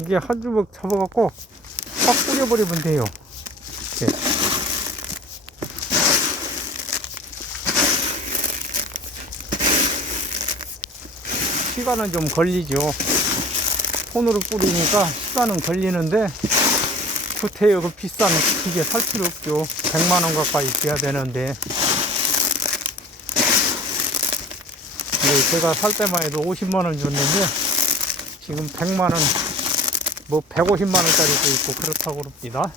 이게 한 주먹 잡아갖고 확 뿌려버리면 돼요. 이렇게. 시간은 좀 걸리죠. 손으로 뿌리니까 시간은 걸리는데 구태여 그 비싼 기계 살 필요 없죠. 100만 원 가까이 돼야 되는데. 제가 살 때만 해도 50만 원 줬는데 지금 100만 원, 뭐 150만 원짜리도 있고 그렇다고 그럽니다.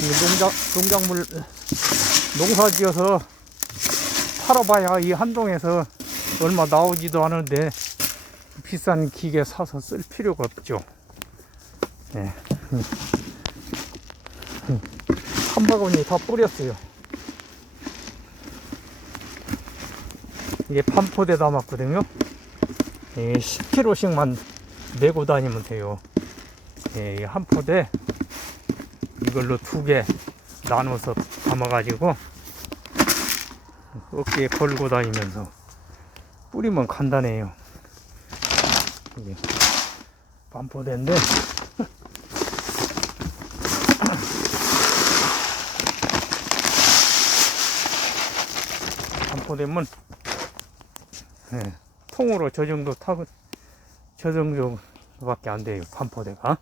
이 농작, 농작물, 농사 지어서 팔아봐야 이 한동에서 얼마 나오지도 않은데 비싼 기계 사서 쓸 필요가 없죠. 예. 한 바구니 다 뿌렸어요. 이게 판포대 담았거든요. 예, 10kg씩만 메고 다니면 돼요. 예, 이한 포대 이걸로 두 개 나눠서 담아가지고 어깨에 걸고 다니면서 뿌리면 간단해요. 이게 반포대인데 반포대면 예, 통으로 저 정도 타고 저 정도밖에 안 돼요 반포대가